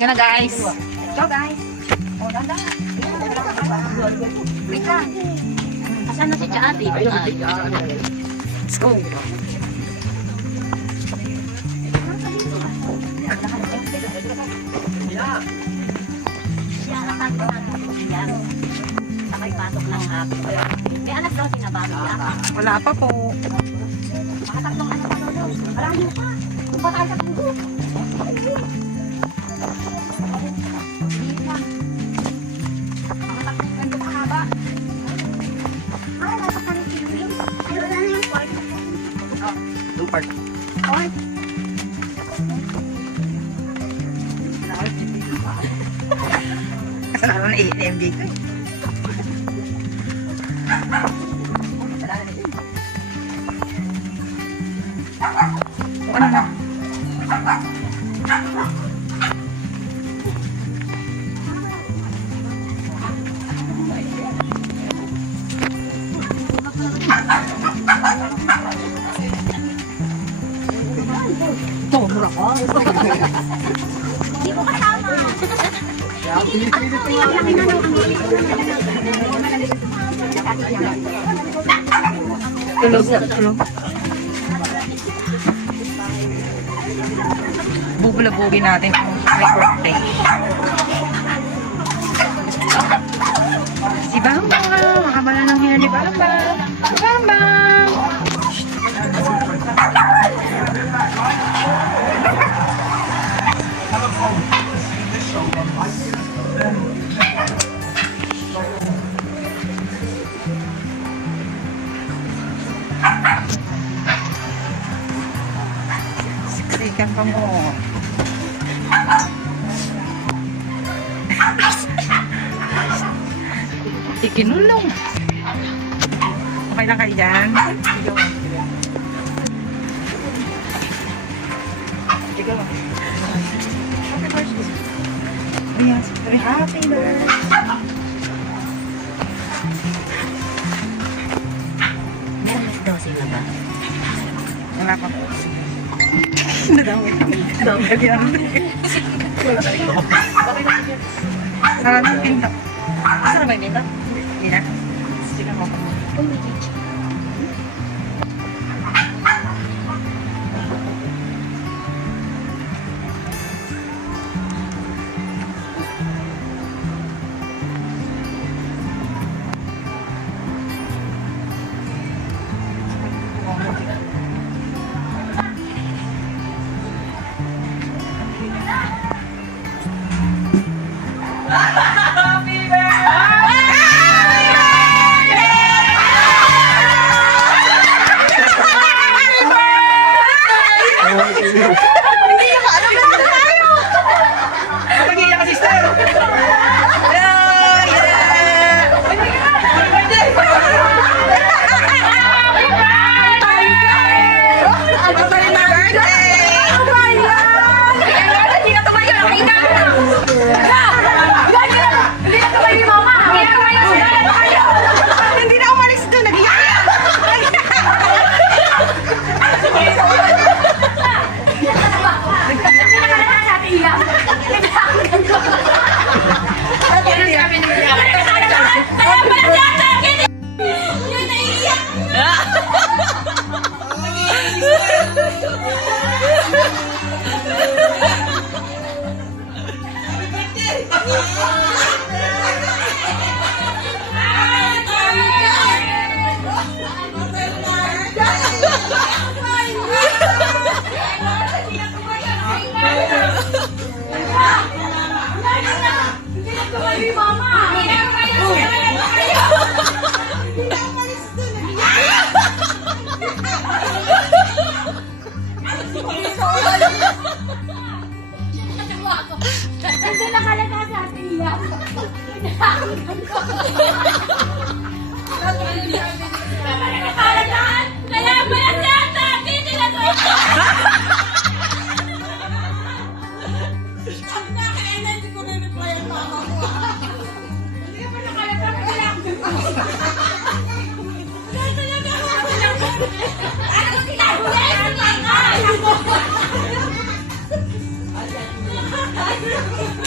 Sige na guys. Go guys. O, danda. Wait lang. Asan na si Chati? Let's go. Sakay pasok ng hapon. May alas 12 na ba? Wala pa po. Makatatlong ano pa doon. Marami pa. Kung pa tayo sa puso. Makatatlong ganito kahaba. Ay, nasa kanil. Ano na yung part? Two part. Part. Kasalanan ng AMD ko eh. O, ano na? Sobra ka. Hindi ko kasama. Tulog na, tulog. Bubulabugin natin kung may birthday. Si Bambang, makabala ng hair ni Bambang. Bambang! Siksikan pa mo. Ikinulong. Okay lang kayo dyan? Ayan, happy birthday. Meron mas 12 na ba? Wala pa po. Nadawin. Nadawin yan. Sarap yung pinto. Sarap ba yung benta? Hindi na. Sige mo. Hindi nakalata sa atin yan. Nakalataan! Kaya ba yan sa atin? Hindi na to! Ang nakainan, hindi ko na-reply ang mama ko. Hindi ka pa nakalata, kaya lang. Ano sila? Huli! Huli!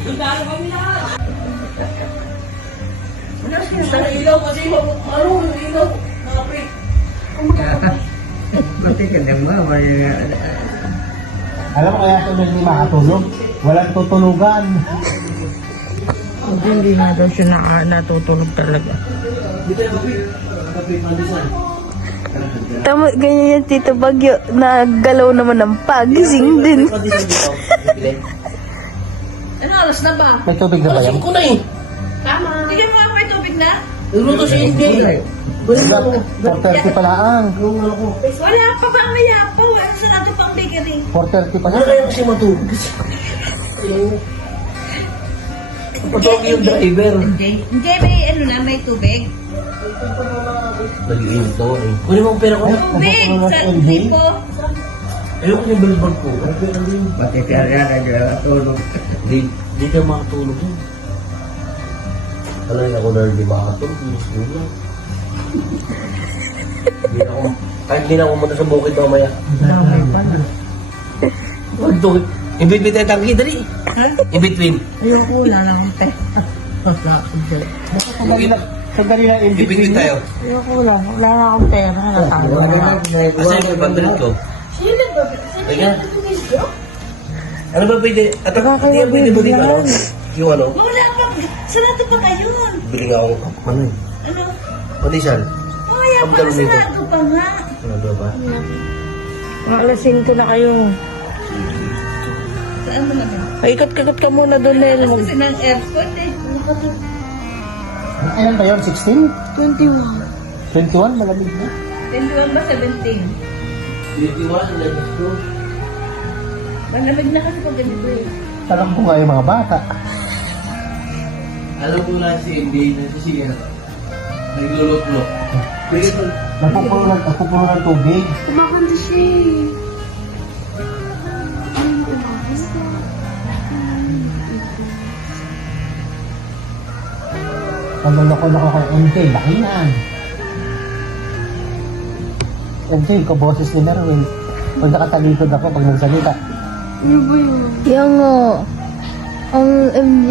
Sundalo kami lahat. Sa ilaw kasi ano, yung ilaw. Nakapit. Pati ka naman, Alam mo kaya ito hindi makatulog? Walang tutulugan. Hindi nga daw siya natutulog talaga. Tama, ganyan yan, Tito Bagyo. Nagalaw naman ng pagising din. Ano oras na ba? May tubig na ba yan? Ko na eh. Tama. Hindi mo ako may tubig na? Luto si Hindi. 4:30 pa lang. Wala pa ba ang mayapaw? Ano sa nato pang bakery? 4:30 pa lang. kasi matulog? Patawag yung driver. Hindi, may ano na, may tubig. Nag-iinit daw eh. Kunin mo ang pera ko. Tubig! Sa tubig po. Ayoko yung balbal ko. Pati kaya yan, tulog. Di ka makatulog yun. Alam ako na hindi makatulog. Kahit hindi na ako muna sa bukid mamaya. Damay pala. Wag in between tayo tangki, dali. In between. Ayoko, wala na akong pera. Wala akong pera. Sandali lang in In between tayo. Ayoko, wala na akong pera. Natalo na. Asan yung bandit ko? Teka. Ano ba pwede? At hindi yan pwede mo dito, ano? Yung ano? Wala pa. Sa nato pa kayo. Bili nga ako. Ano eh? Ano? Pandesal. Kaya Ang pa dami sa nito. nato pa nga. Ano ba? Mga alas 5 na kayo. Saan mo naman? Ikot-ikot ka muna doon, Nel. Kasi ng airport eh. Ilan ba yun? 16? 21. 21? Malamig na. 21 ba? 17? 21, let's go. Malamig na kasi pag ganito eh. Alam ko nga yung mga bata. Alam ko na si NBA na si Sigan. Naglulok-lok. Napupuno ng tubig. Kumakanta siya eh. Paglaloko-loko kay MJ, laki na. MJ, kaboses ni Merwin. Pag nakatalikod ako pag nagsalita. Ano ba yun? Yung ang MJ.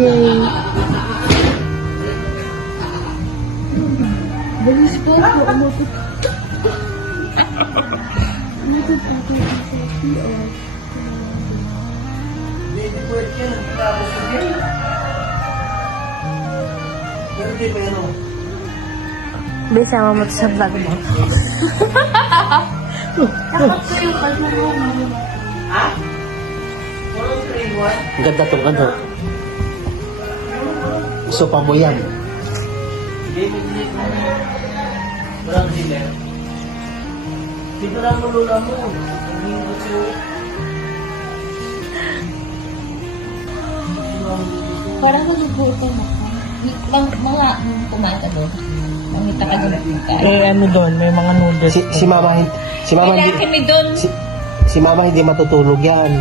Balis po ako. Umapit. Umapit ako sa PR. Pero di ba ano? Bisama mo to sa vlog mo. Dapat ko yung kalmo mo. Ang ganda itong ano. Gusto pa mo yan. Walang sila. Dito lang mo lula mo. Parang malubuo ito na. Mga kumain ka doon. Mangita ka doon. Eh, ano doon? May mga noodles. Si Mama, si Mama, Kaya hindi, kami doon. si Mama hindi matutulog yan.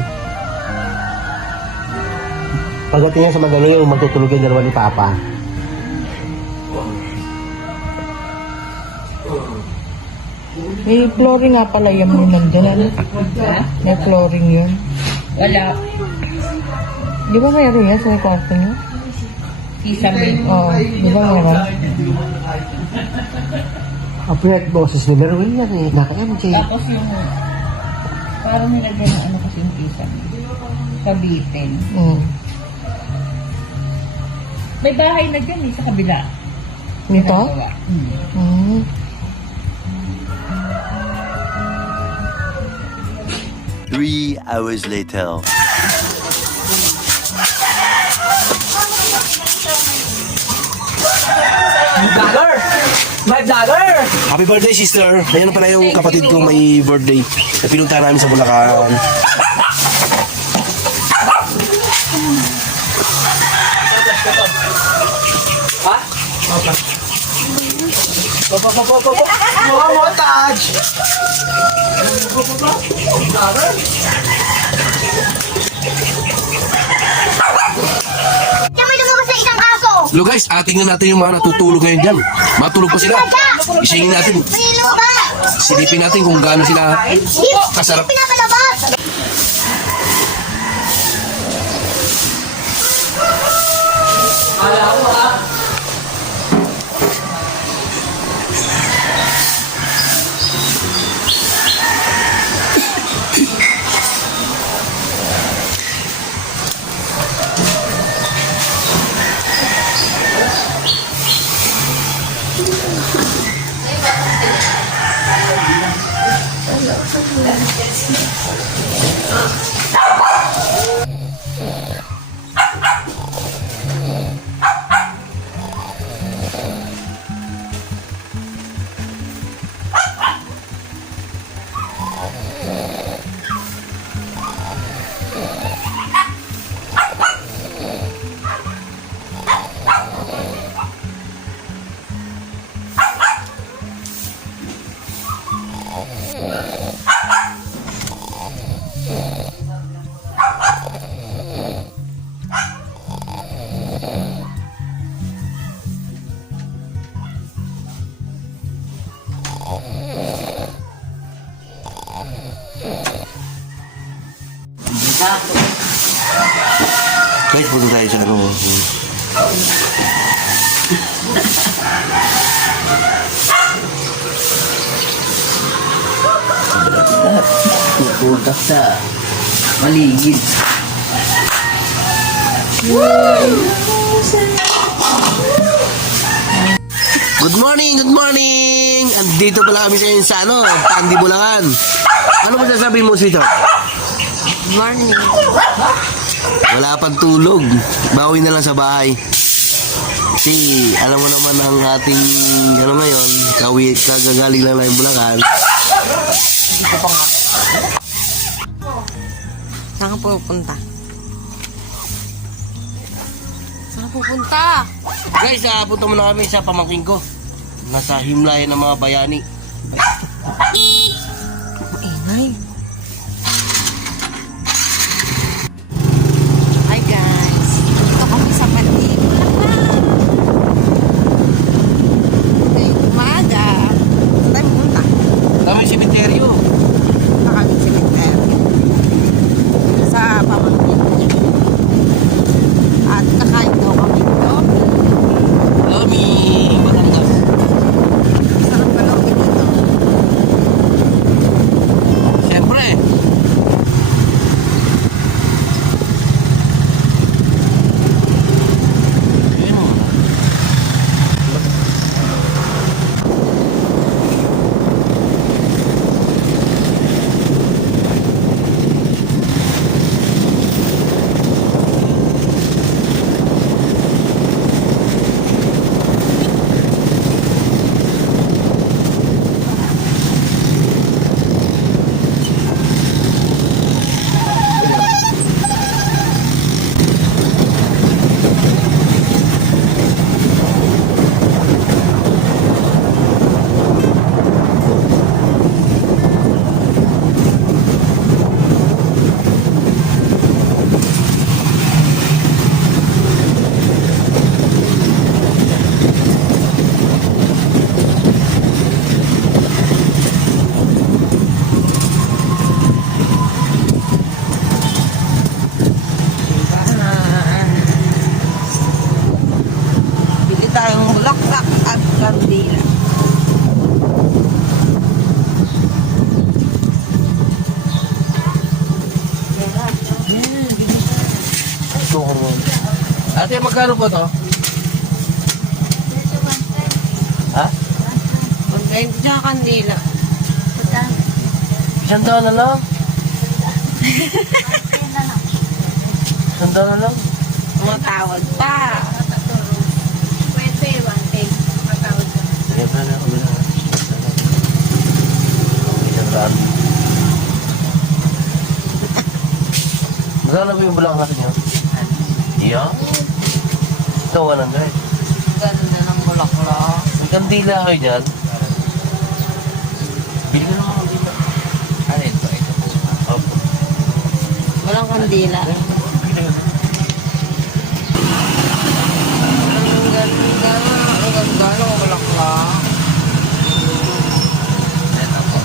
Pagdating niya sa magalo yung matutulog yung dalawa ni Papa. May flooring nga pala yung nandun. Ano? May flooring yun. Wala. Di ba mayroon yan sa kwarto niyo? Kisame. Oo. Di ba mayroon? Ang pinag boses ni Merwin yan eh. Naka-MJ. Tapos yung parang nilagyan ng ano kasi yung kisame. Kabitin. Mm. May bahay na dyan eh, sa kabila. Nito? Ginagawa. Mm. Three hours later. Vlogger! My vlogger! Happy birthday, sister! Ayan pala yung kapatid ko may birthday. Na pinunta namin sa Bulacan. Ha? Montage! Diyan may lumabas na isang aso. Hello guys, tingnan natin yung mga natutulog ngayon dyan. Matulog pa sila. Isingin natin. May lupa. Silipin natin kung gaano sila kasarap. Pinapalabas. Guys, punta tayo sa ano. Pupunta sa maligid. Good morning, good morning! Andito pala kami sa sa ano, Pandi Bulacan. Ano ba sasabihin mo, sweetheart? Morning. Wala pang tulog. Bawi na lang sa bahay. Kasi alam mo naman ang ating ano ngayon, kagagaling lang lang yung Bulacan. Saan ka pupunta? Saan ka pupunta? Guys, punta muna kami sa pamangking ko. Nasa himlayan ng mga bayani. Ingay. Hi guys. Dito kami sa Pandi, Bulacan. Ngayong umaga. Saan tayo pupunta? Kami simenteryo. Sa kami cemetery. Sa pamangkin. At kakain daw kami dito. Kami Batangas. Sarap pa daw dito. Siyempre. Ayun o. Bili tayong bulaklak at kandila. Ate, magkano po to? Ha? Magkain siya kandila. $1 na lang? $1 na lang? Matawad pa. Siyempre na kami na. $1. Magkano ba yung bulak natin yun? Iya? Ito, 100. Ganda ng bulaklak. May kandila kayo dyan. Bili ka naman kandila. Ano ito? Ito po. Opo. Walang kandila. Ang ganda. Ang ganda ng bulaklak. Ito po.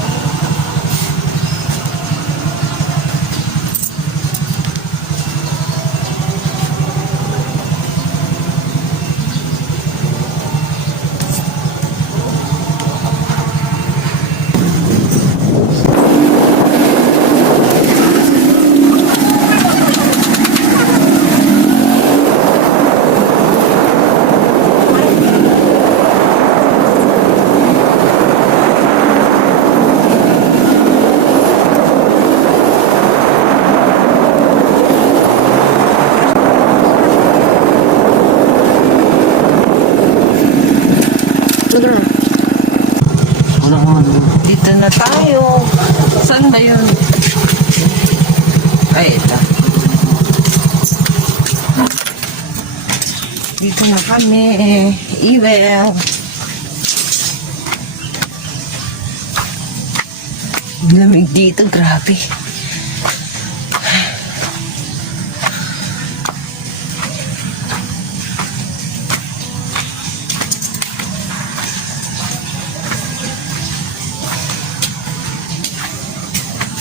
Tara. Dito na tayo. Saan ba yun? Ay, ito. Dito na kami. Iwel. Lamig dito, grabe.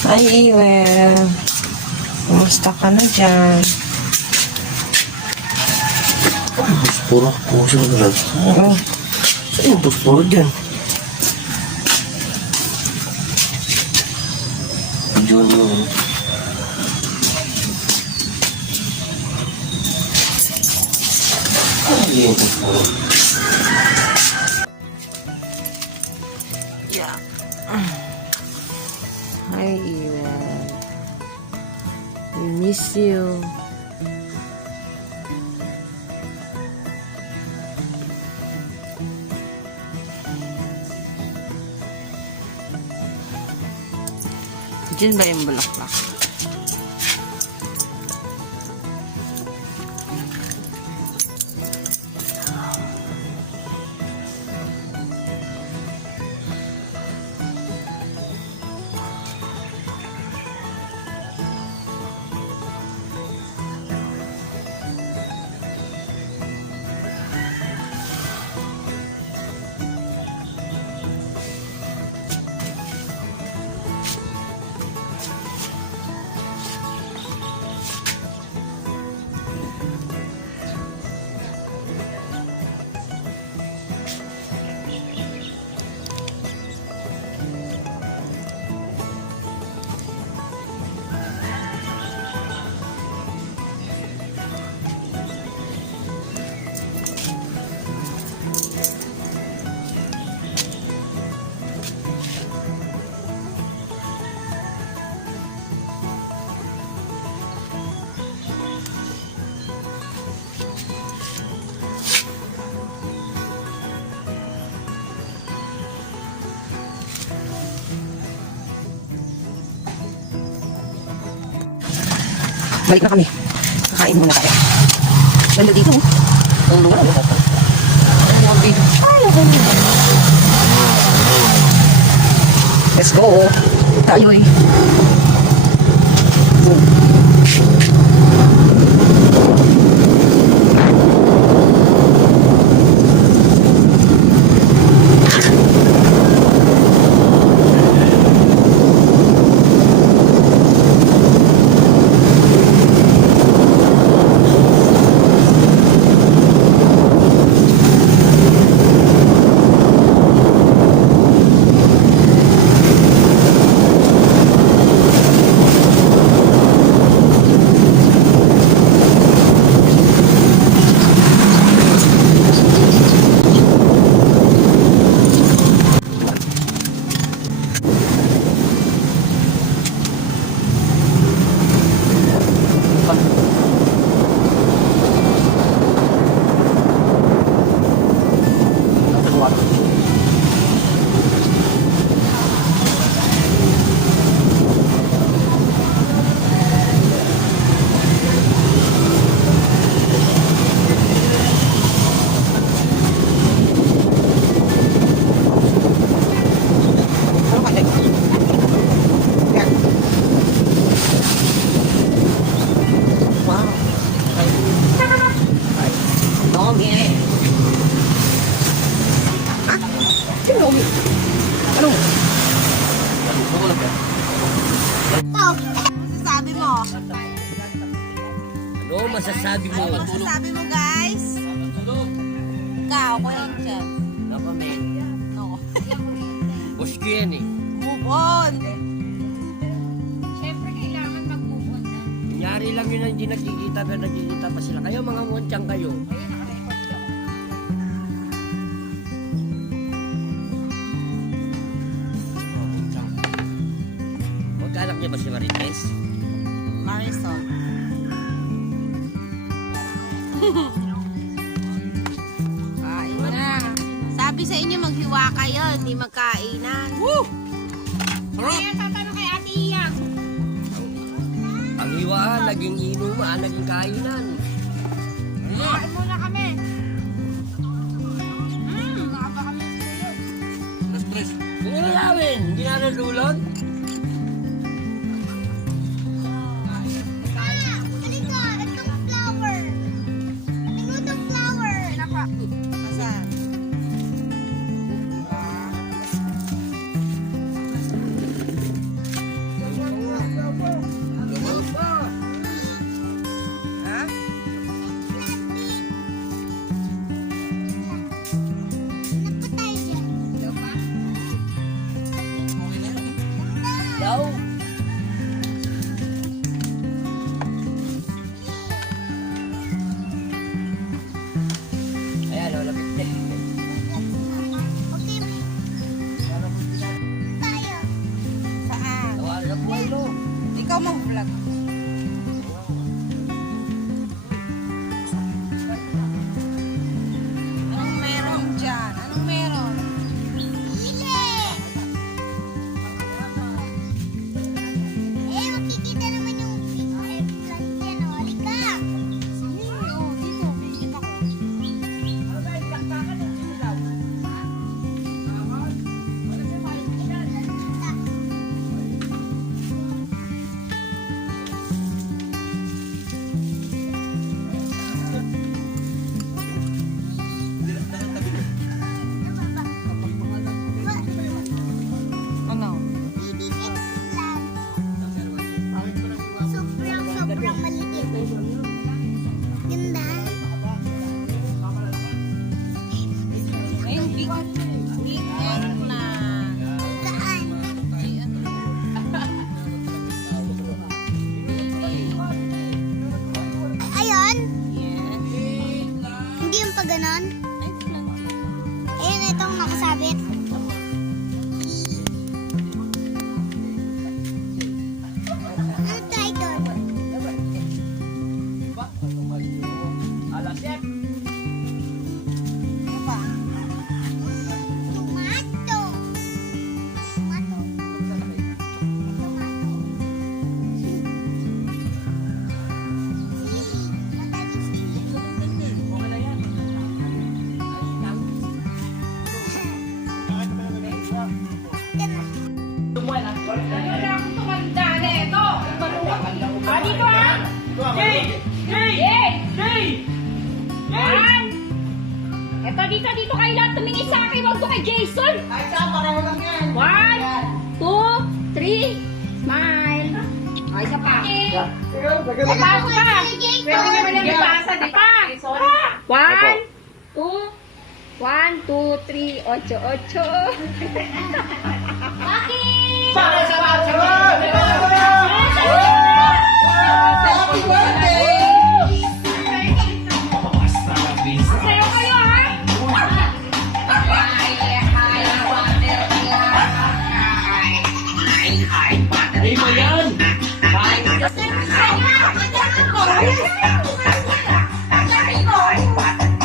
Ay, Iwel. Kumusta ka na dyan? Puspuro. Puso na lang. Oh, Saan yung puspuro dyan? Diyan mo. Ay, yung puspuro. yeah. Hi, Iwel. We miss you. Diyan ba yung bulaklak? Balik na kami. Kakain muna tayo. Ganda dito. Ang luwa na. Let's go. Tayo'y. Masasabi mo? Ano masasabi mo? Masasabi mo, guys? Ikaw, ko lang dyan. Ako, men. No. Boss ko yan eh. Move on. Kunyari lang yun na hindi nakikita pero nakikita pa sila. Kayo mga montyang kayo. Magkaanak niya ba si Marites? Marisol. Kain na. Sabi Sabi sa inyo maghiwa kayo, hindi magkainan. Woo! Kaya tatanong kay Ate Iyang. Ang hiwaan, naging inuman, naging kainan. Kain muna kami. Nakaba kami. Hindi namin, hindi na nadulot. Halika, itong flower. Tinutong flower. Asan? Ha? Napatay dyan. Daw. Ayan, lapit na. Okay, tayo. Saan? Tawarin ang buhay mo. Ikaw mag-vlog. Anong meron dyan? Anong meron? Hili! Eh, makikita naman yung eggplant yan. O, halika. Dito, bigyan ako. Ano? Baby eggplant. Sobrang maliit. Ganda. Ayun, big egg na. Saan? Ayun? Hindi yung pa ganon? Ayun, itong nakasabit. Ano tayo doon? Ano pa? Tomato. Tomato. Ano na akong tumanda na ito? Ah, dito ah! Jay! Jay! Jay! Jay! Ito, dito kayo lahat tumingin sa akin. Huwag to kay Jason. Kahit saan, pareho lang yan. 1, 2, 3. Smile. Ay, isa pa. Papasok ka. Pwede naman yung ipasa, di pa. 1, 2, 1, 2, 3, 8, 8. Bakit? Happy birthday! Sayo kayo, ha? Ay mo yan!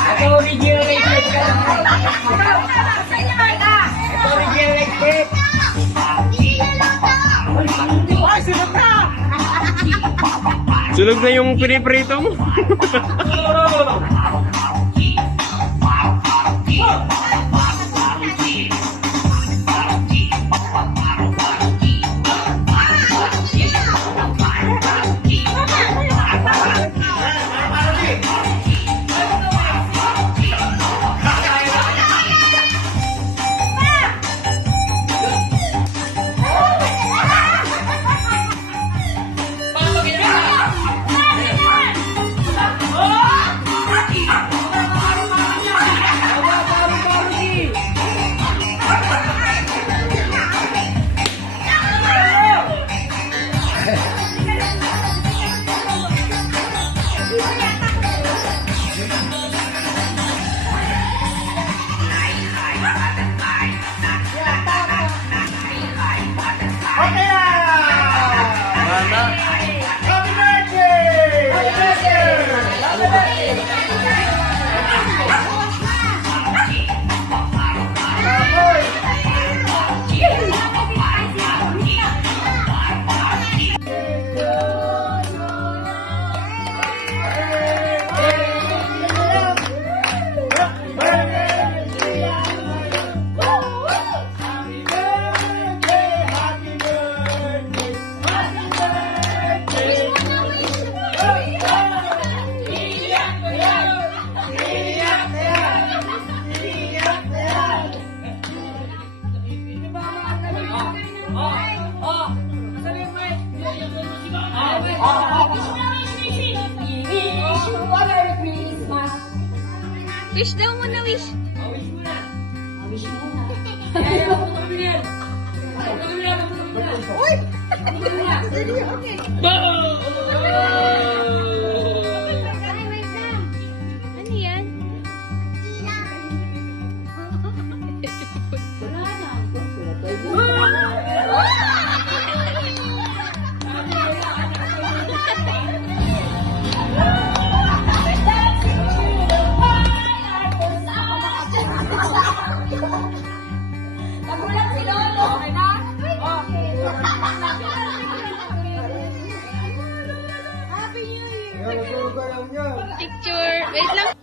Ito original cake ka lang. Ito original cake. Ay, sunod na! Sunog na yung piniprito mo. Oh! Wish daw muna, wish. Ano yan? Nagulat si Lolo. Okay na? Picture. Wait lang.